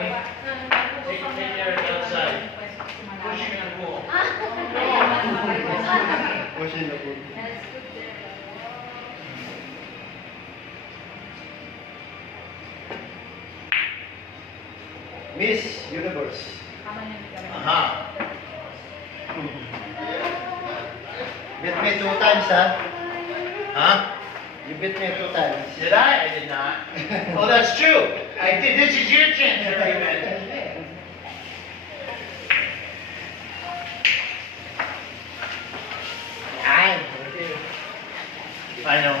honey. Take care outside. Pushing the pool. Pushing the pool. Miss Universe. Beat me 2 times, huh? Huh? You beat me 2 times. Did I? I did not. Oh, that's true. I did. This is your chance to revenge. I know.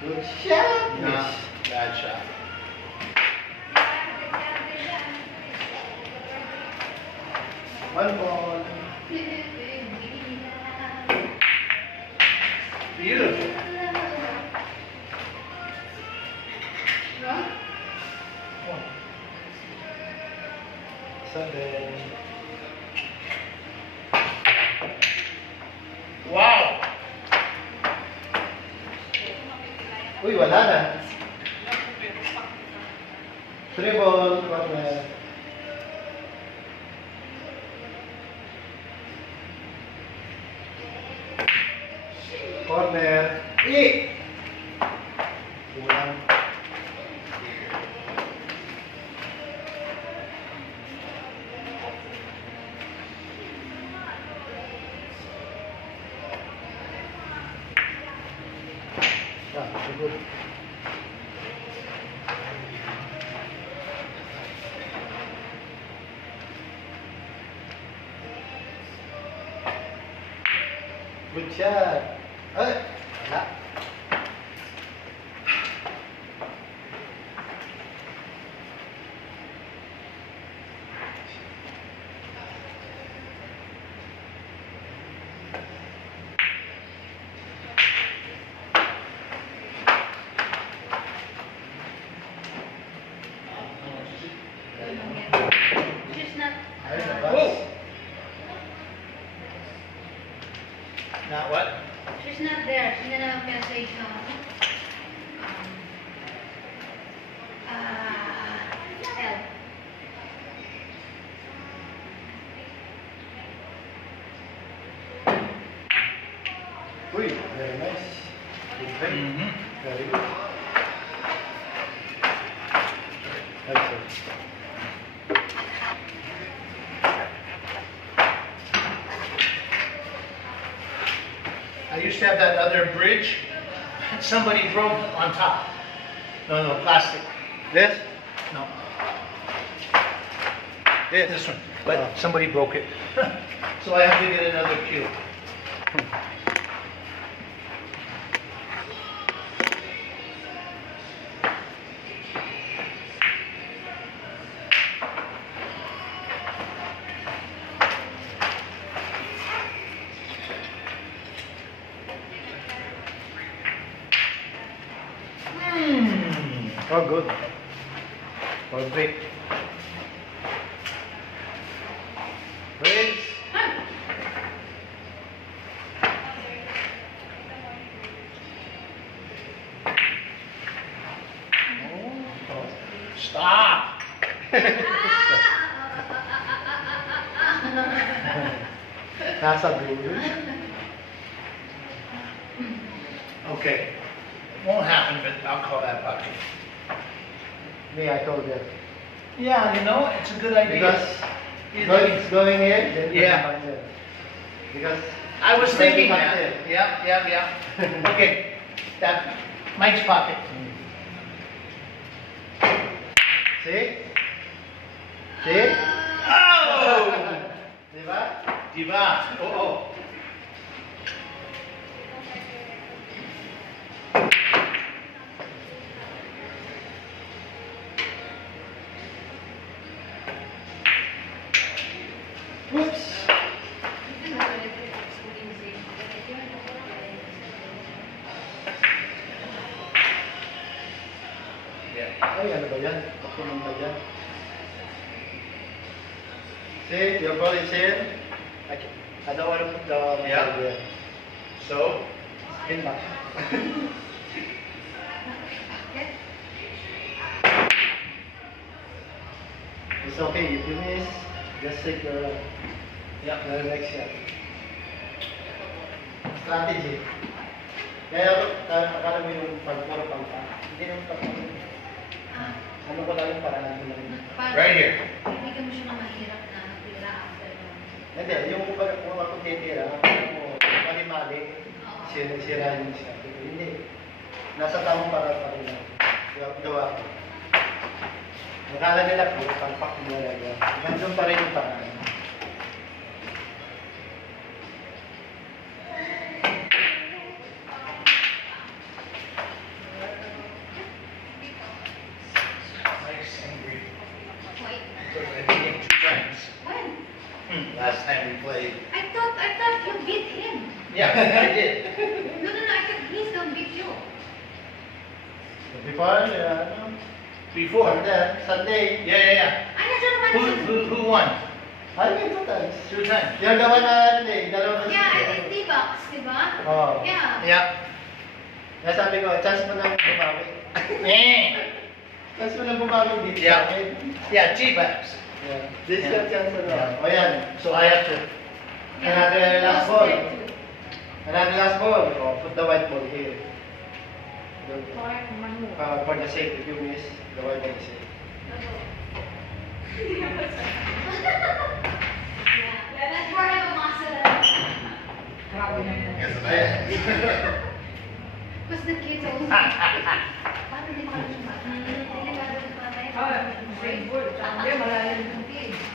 Good shot. No, Miss. bad shot. One ball. Beautiful. Seven. Wow. Uy, wala na. 3 ball, corner. Corner. Kulang. Good. Good shot. Ay, wala. She's not. Ay, labas. Whoa. Not what? She's not there. She's not a message. L. Uy, very nice. Good break. Mm-hmm. Very good. Excellent. I used to have that other bridge. Somebody broke on top. No, plastic. This? No, This. this one. But somebody broke it. So I have to get another cue. Oh, good. Perfect. Wait. Stop. Nasa dulo. Okay. Won't happen, but I'll call that bucket. Me, I told them. Yeah, you know, it's a good idea. Because it's going in, then Yeah. back there. Because I was it's thinking going back that. there. Yeah. Okay, that Mike's pocket. See? See? Oh! Diba? Diva. Oh. Oops. Yeah. Ay, ano ba yan? Ako naman ba yan? See, your ball is here. I don't want to put the Yeah. there. So, Pin back. It's okay. If you miss, just take your next shot. Strategy. Kaya akala mo yung pagpuro pangpa. Hindi naman pagpuro. Ah, Ano ko lang yung paraan ko lang. parang Right here. bibigyan mo siya ng mahirap na tira after nun. Hindi, yung kung ako titira, mo mali-mali, Oo. sira yung siya. Hindi. Nasa tamang paraan pa rin lang. Gawa ko. Nakala nila po, pangpak mo talaga. Nandun pa rin yung paraan. Nice and green. Wait, So I beat him 2 times. when? Last time we played. I thought you beat him. Yeah, I did. No, I thought he's gonna beat you. Before, ano? Before. Sunday. Yeah. Ay, nandiyan naman siya. Who won? Ano yung 2 times? 2 times. Yung gawa na, dalawa na Yeah, I think D-box, di ba? Oo. Yeah. Yeah. Kaya sabi ko, chance mo na bumawi. Yeah. Chance mo na bumawi dito Yeah. sa akin. Yeah, T-Babs. Yeah. This is your chance na. Yeah. O yan. So I have to. Another last ball. Another last ball. Oh, put the white ball here. For the sake, if you miss, the white ball is here.